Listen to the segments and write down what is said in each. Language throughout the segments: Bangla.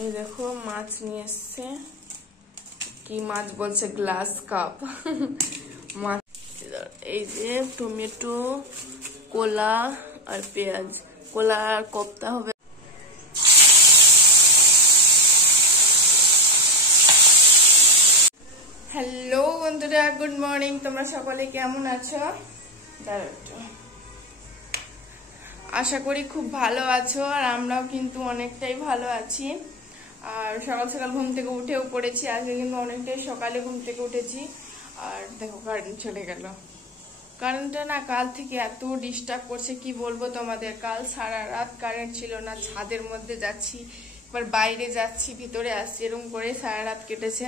এই দেখো মাছ নিয়ে এসছে, কি মাছ বলছে, গ্লাস কাপ মাছ। এই যে টমেটো, কলা আর পেঁয়াজ, কলা আর কোপ্তা হবে। হ্যালো বন্ধুরা, গুড মর্নিং। তোমরা সকলে কেমন আছো? আশা করি খুব ভালো আছো, আর আমরাও কিন্তু অনেকটাই ভালো আছি। আর সকাল সকাল ঘুম থেকে উঠেও পড়েছি, আজকে কিন্তু অনেকটাই সকালে ঘুম থেকে উঠেছি। আর দেখো কারেন্ট চলে গেল। কারেন্টটা না কাল থেকে এত ডিস্টার্ব করছে, কি বলবো তোমাদের। কাল সারা রাত কারেন্ট ছিল না, ছাদের মধ্যে যাচ্ছি, এবার বাইরে যাচ্ছি, ভিতরে আসছি, এরকম করে সারা রাত কেটেছে।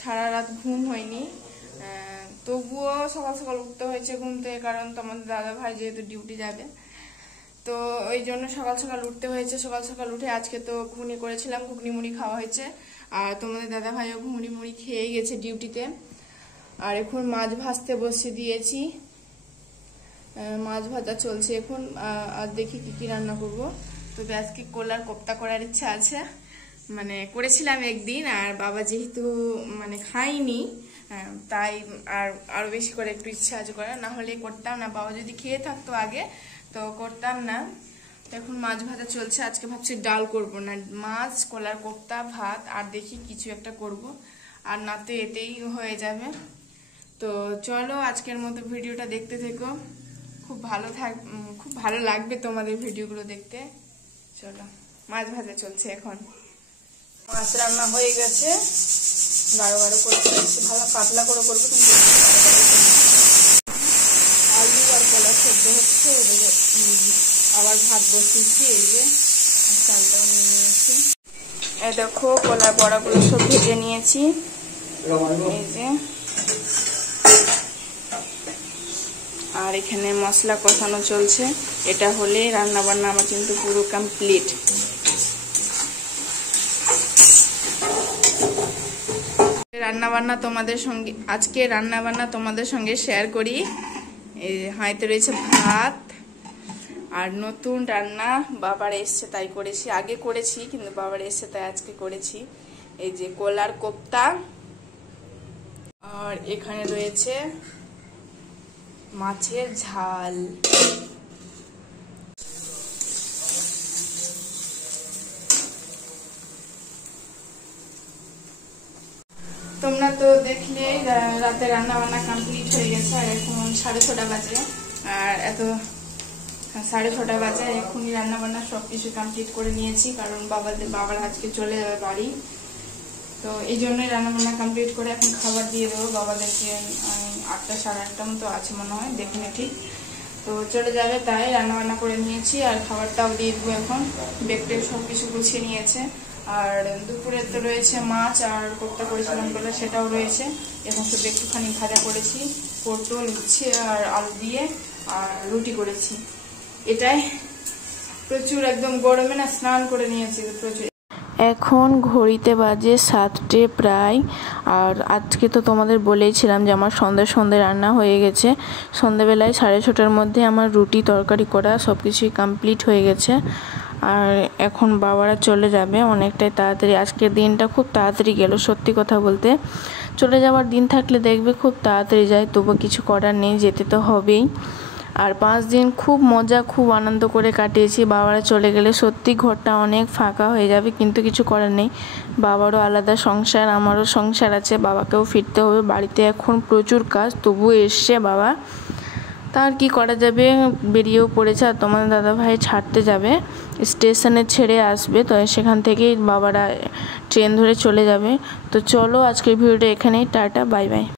সারা রাত ঘুম হয়নি, তবুও সকাল সকাল উঠতে হয়েছে ঘুম থেকে, কারণ তোমাদের দাদা ভাই যেহেতু ডিউটি যাবে, তো ওই জন্য সকাল সকাল উঠতে হয়েছে। সকাল সকাল উঠে আজকে তো ঘুগনি করেছিলাম, ঘুগনি মুড়ি খাওয়া হয়েছে। আর তোমাদের দাদা ভাইও ঘুগনি মুড়ি খেয়ে গেছে ডিউটিতে। আর এখন মাছ ভাজতে বসে দিয়েছি, মাছ ভাজা চলছে এখন। আর দেখি কি কি রান্না করব। তবে আজকে কলার কোপ্তা করার ইচ্ছা আছে, মানে করেছিলাম একদিন, আর বাবা যেহেতু মানে খাইনি, তাই আরো বেশি করে একটু ইচ্ছা আছে করার, না হলে করতাম না। বাবা যদি খেয়ে থাকতো আগে তো করতাম না। এখন মাছ ভাজা চলছে, আজকে ভাবছি ডাল করব না, মাছ, কলার কোপ্তা, ভাত, আর দেখি কিছু একটা করব, আর না তো এতেই হয়ে যাবে। তো চলো আজকের মতো ভিডিওটা দেখতে থেকো, খুব ভালো লাগবে তোমাদের ভিডিওগুলো দেখতে। চলো, মাছ ভাজা চলছে এখন। মাছ রান্না হয়ে গেছে, গাঢ় গাঢ় করে করেছি, ভালো পাতলা করে করবো, কিন্তু আলু আর কলা সেদ্ধ হচ্ছে। আবার ভাত বসিয়েছি, এই যে চালটাও নিয়ে নিয়েছি। এই দেখো কলার বড়াগুলো সব ভেজে নিয়েছি, এই যে। আর এখানে মশলা কষানো চলছে, এটা হলে রান্না বান্না আমার কিন্তু পুরো কমপ্লিট। আজকে রান্না বান্না তোমাদের সঙ্গে শেয়ার করি। এই হাঁড়িতে রয়েছে ভাত, আর নতুন রান্না বাবার এসছে তাই করেছি, আগে করেছি কিন্তু বাবার এসছে তাই আজকে করেছি। এই যে কলার কোপ্তা, আর এখানে রয়েছে মাছের ঝাল। তোমরা তো দেখলে রাতে রান্না বান্না কমপ্লিট হয়ে গেছে, আর এখন 6:30 বাজে। আর 6:30 বাজে, এখনই রান্না বান্না সবকিছু কমপ্লিট করে নিয়েছি, কারণ বাবার আজকে চলে যাবে বাড়ি। তো এই জন্যই রান্না বান্না কমপ্লিট করে এখন খাবার দিয়ে দেবো বাবাদেরকে। 8টা 8:30 মতো আছে মনে হয়, দেখিনি ঠিক। তো চলে যাবে তাই রান্না বান্না করে নিয়েছি, আর খাবারটাও দিয়ে দেবো এখন। বেগটে সবকিছু গুছিয়ে নিয়েছে। আর দুপুরে তো রয়েছে মাছ আর কোপ্তা করেছিলাম বলে, সেটাও রয়েছে। এখন শুধু একটুখানি ভাজা করেছি, পটল, উচ্ছে আর আলু দিয়ে, আর রুটি করেছি। এটাই প্রচুর, একদম গরমে না স্নান করে নিয়েছি প্রচুর। এখন ঘড়িতে বাজে 7টে প্রায়। আর আজকে তো তোমাদের বলেইছিলাম যে আমার সন্ধ্যে রান্না হয়ে গেছে। সন্ধ্যেবেলায় 6:30টার মধ্যে আমার রুটি তরকারি করা সব কিছুই কমপ্লিট হয়ে গেছে। আর এখন বাবারা চলে যাবে অনেকটাই তাড়াতাড়ি। আজকের দিনটা খুব তাড়াতাড়ি গেল, সত্যি কথা বলতে। চলে যাওয়ার দিন থাকলে দেখবে খুব তাড়াতাড়ি যায়, তবু কিছু করার নেই, যেতে তো হবেই। আর 5 দিন খুব মজা, খুব আনন্দ করে কাটিয়েছি। বাবারা চলে গেলে সত্যি ঘরটা অনেক ফাঁকা হয়ে যাবে, কিন্তু কিছু করার নেই। বাবারও আলাদা সংসার, আমারও সংসার আছে, বাবাকেও ফিরতে হবে। বাড়িতে এখন প্রচুর কাজ, তবুও এসছে বাবা, তার কি করা যাবে। বেরিয়েও পড়েছে, আর তোমাদের দাদা ভাই ছাড়তে যাবে, স্টেশনে ছেড়ে আসবে, তো সেখান থেকেই বাবারা ট্রেন ধরে চলে যাবে। তো চলো আজকের ভিডিওটা এখানেই, টাটা, বাই বাই।